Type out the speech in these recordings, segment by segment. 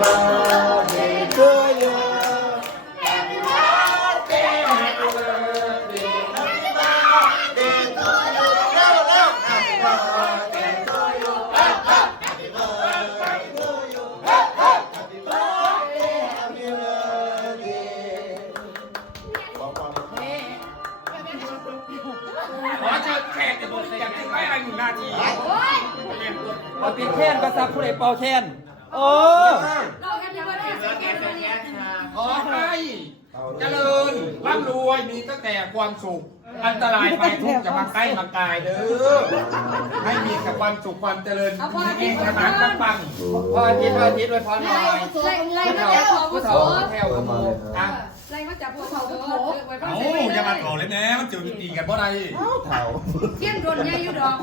birthday to you ขอเชิญแขกจะบอกอยากจะไปอะไรหนึ่งนาทีเอาปิดแค้นก็ซับผู้ใดเป่าแค้น โอ้ขอให้เจริญร่ำรวยมีตั้งแต่ความสุข อันตรายไปทุกจะมาใกล้มากายเด้อให้มีแต่ความสุขความเจริญมีเองขนาดตั้งปังพออาทิตย์พออาทิตไว้พรหน่อยไล่มาจับหัวกเฒ่าแถวกระโมงอะไล่มาจับหัวเขาผู้โถ ไว้บ้างเอ้าอย่ามาขอเลยนะมันจะตีกันเพราะอะไรเถ่าเที่ยงโดนใหญ่อยู่ดอก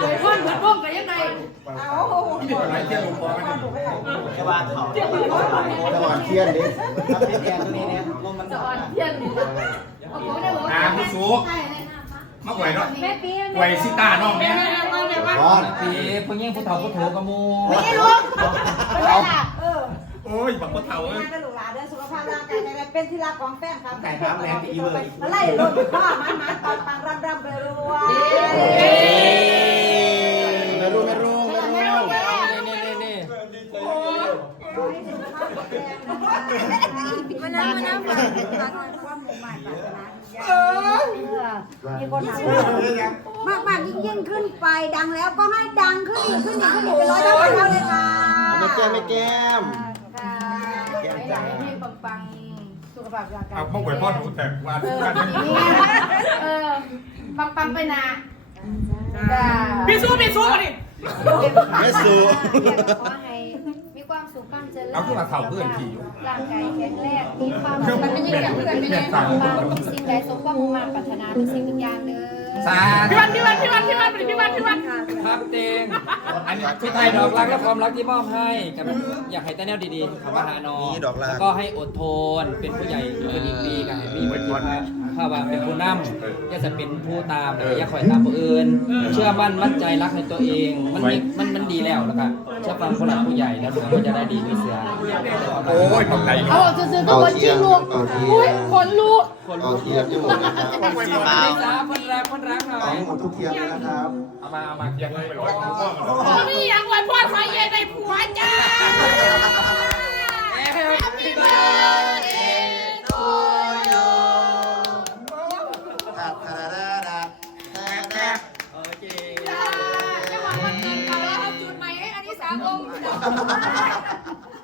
โดยพ่นเหมือนพ่งกันยังไงที่เดี๋ยวอะไรเที่ยวลงคอมันแค่ว่าเถ่าระหว่างเทียนดิสอนเที่ยงนี่เอาของได้หัวอ่าผู้สูงมาไหวเนาะแม่ปีไหวซิต้าน้องเนี่ยร้อนปีผู้หญิงผู้เฒ่าผู้โถกระโมงไม่รู้เอาโอ้ยบักมะเทาเอ้ย ร่างกายแข็งแรงเป็นที่รักของแฟนครับไก่ห้ามแรงตีเลยมาไล่รถพ่อมันมันปังปังรำรำไปรวยไม่รู้ไม่รู้ไม่รู้นี่นี่นี่มันนั่งมันนั่งความหมู่หมายปรารถนามีคนถามมากมากยิ่งยิ่งขึ้นไปดังแล้วก็ให้ดังขึ้นอีกขึ้นอีกขึ้นอีกเป็นร้อยเท่าพันเท่าเลยค่ะไม่แก้มไม่แก้ม ขภาพร่างกายเอาพ่อไหวพ่อหนูแต่ว่าเออการเป็นเออปังๆไปนะพี่สู้พี่สู้มาดิไม่สู้ ขอให้มีความสุขความเจริญเอาขึ้นมาเข่าเพื่อนขี่อยู่ ร่างกายแข็งแรงมีความเพื่สุอนขมันไม่ยิงกันเพื่อนไม่ยิงบางสิ่งใดสมความมุ่งมั่นปรารถนาเป็นสิ่งทุกอย่างเด้อ สาพี่วันพี่วันพี่วันพี่วันพี่วันพี่วันครับเจงอันนี้พี่ไทยดอกรักและความรักที่มอบให้กับอยากให้แต่แนวดีๆคำว่าหานอนี่ดอกรัก แล้วก็ให้อดทนเป็นผู้ใหญ่อยู่กันอีกปีกันให้มีวิธี ภาวะเป็นผู้นำอย่าจะเป็นผู้ตามอย่าคอยตามผู้อื่น เชื่อมั่นมั่นใจรักในตัวเอง มันมีมันมันดีแล้วแล้วก็เชื่อฟังผู้หลักผู้ใหญ่แล้วมันก็จะได้ดีมีเสือโอ้ยตกใจเอาซื่อๆก็คนจริงลูกอุ้ยคนลูกเอาเทียมอยู่นะครับคนรักคนรักคนรักหน่อขอยให้หมดทุกเทียมเลยนะครับ เอามาเอามายังไม่ร้อยพ่อมันเขาไม่อยากไว้พ่อไฟเย็นในผัวจ้า Happy birthday ามองค์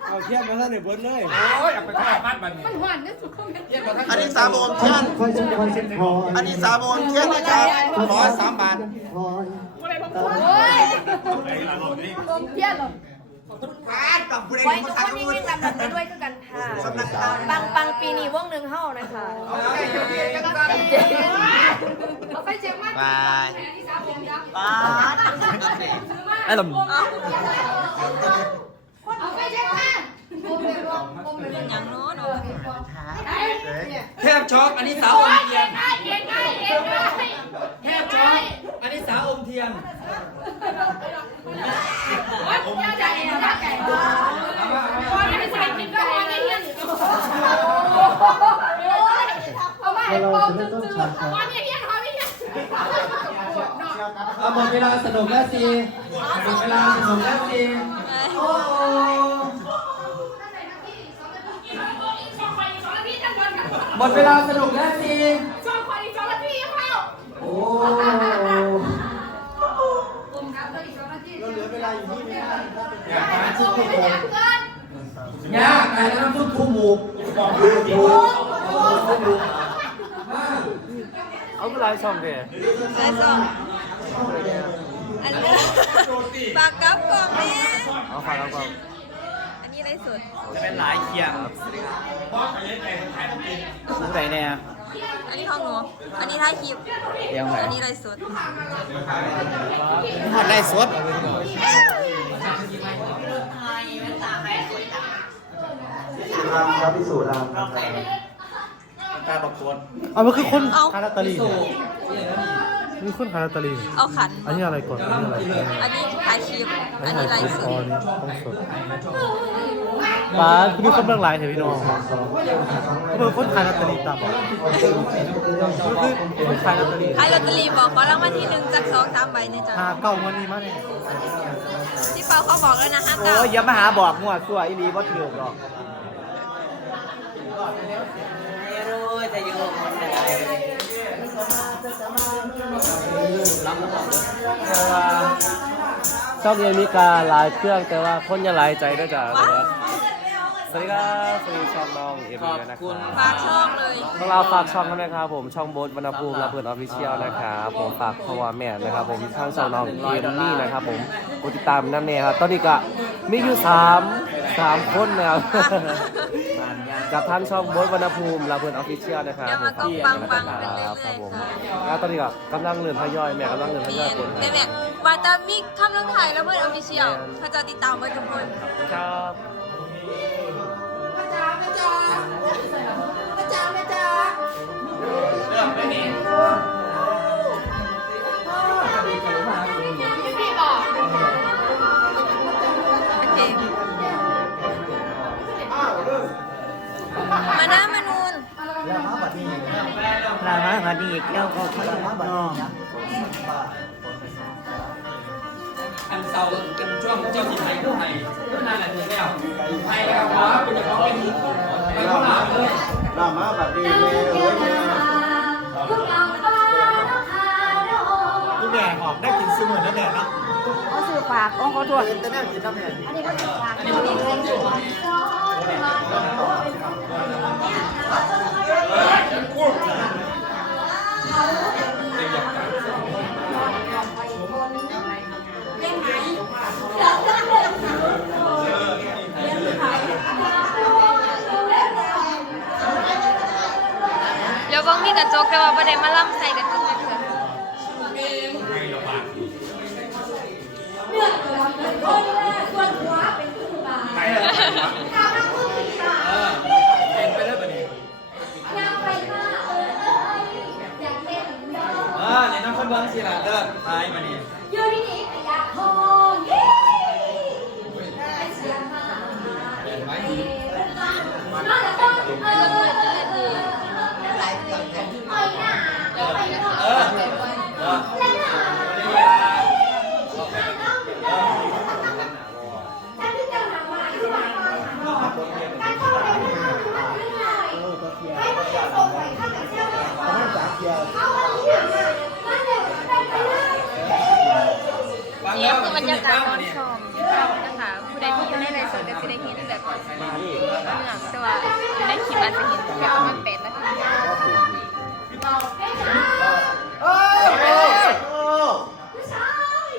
เอาเทียบมาท่านเด็กเบิร์ดเลยโอ้ยเอาไปข้าวบ้านมันมันหวานที่สุดของเทียนอันนี้สามโอนเทียนอันนี้สามโอนเทียนนะครับขอสามบาทโอ้ยลมเทียนหรอไว้ทุกคนยิ่งยิ่งลำดับด้วยคือกันค่ะปังปังปีนี้วงหนึ่งเฮ้านะคะเอาไปเชียงมันบายอันนี้สามองค์ยักษ์ไอ้ลำเอาไป เชียงมันองค์เป็นรวมองค์เป็นอย่างโน้นไอ้เนี่ย เทพช็อกอันนี้สาวอมเทียน ไอ้เก่งไอ้เก่งไอ้ เทพช็อกอันนี้สาวอมเทียน วัดยาใจนะยาใจพ่อไม่ใส่กินก็พ่อไม่เฮี้ยนเอามาให้พ่อซื่อๆพ่อไม่เฮี้ย เอาหมดเวลาสนุกแล้วสิหมดเวลาสนุกแล้วสิโอ้โหหมดเวลาสนุกแล้วสิโอ้อยากมาชุดทุกคนยากแต่แล้วน้ำซุปคู่หมูบอกดูดูเอาไปไล่ช่องเด้ไอ้สอง อันนี้ปากกับกล่องนี้เอาฝากเอาฝากอันนี้ไรสุดจะเป็นหลายเคียงพ่อขยันใจขายกินสุดไหนเนี่ยอันนี้ห้องหนูอันนี้ท้ายคลิปเลี้ยงไหนอันนี้ไรสุดหอดได้สดรามครับพี่สุรามครับตาประกวดเอามันคือคนเอาคาราตาลีสู นี่คนคาราตาลีเอาขัน อันนี้อะไรก่อน อันนี้อะไรอันนี้ท้ายคลิปอันนี้ไรสุดอ๋อนี่ต้องสดป้าคุณมีคนเมืองหลายเถอะพี่น้องเขาเป็นคนขายลอตเตอรี่ตามบอกคือคนขายลอตเตอรี่ใครลอตเตอรี่บอกขอรางวัลที่หนึ่งจากสองสามใบในจ้ะหาเก้าวันนี้มาเนี่ยที่เปาเขาบอกแล้วนะห้าโอ้เก้ายอย่ามาหาบอกมั่วซั่วอีหลีบ่ถือหรอก แต่ว่าชองเอ็มีกาหลายเครื่องแต่ว่าคนย่าหลายใจด้วยจ้ะสวัสดีครับสวัสดีช่องน้องเอ็มขอบนะคคุณรับฝากช่องเลยพวกเราฝากช่องกันนะครับผมช่องโบสวรรณภูมิและเพื่อนออฟฟิเชียลนะครับผมฝากพาวแมนนะครับผมทางช่องน้องเอ็มนี่นะครับผมกดติดตามนั่นเองครับตอนนี้ก็มีอยู่สามสามคนนะครับ กับทางช่องโบสวรรณภูมิและเพื่อนออฟฟิเชียลนะครับเดี๋ยวผมามต้องปังปังๆกันเรื่คอรัยบผมๆค่ะแล้วตอนนี้ก็กำลังเลื่อนทยอยแม่กำลังเลื่อนทยอยคนแต่แม่ว่าจะมีคำลงถ่ายแล้วเพื่อนออฟฟิเชียลเขาจะติดตามไว้ทุกคนครับโามาวันนี้แก้วก็ขนมน้องอันเสาร์กันช่วงเจ้าสิไทยผู้ไทยผู้นานแหละเธอแล้วไทยแล้วว่าเป็นเฉพาะเป็นไปข้างหลังเลยลามาแบบนี้เลยเอ้ยแม่พี่แม่หอมได้กินซื้อเหมือนแล้วแม่เนาะเขาสื่อฝากองค์ขอโทษเป็นแต่แม่กินน้ำแม่อันนี้เขาสื่อฝากอันนี้เขาสื่อฝาก เดี๋ยวเบิ่งมีกระจกแต่ว่าประเด็นมาล่ำใส่กัน อยู่ในคลิปอาจจะเห็นแค่ประมาณแปดนาที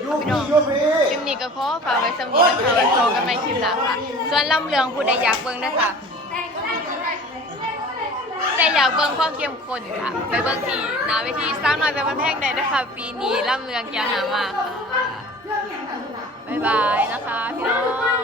ยูพี่ยูพี่ คลิปนี้ก็ขอฝากไว้สำหรับนะคะไว้พบกันใหม่คลิปหน้าค่ะ ส่วนลำเรืองผู้ใดอยากเบิ่งนะคะแต่อยากเบิ่งความเข้มข้นค่ะ ไปเบิ่งที่หนาเวทีสร้างน้อยไปบันแพงได้นะคะปีนี้ลำเรืองยาหนามาค่ะบ๊ายบายนะคะพี่น้อง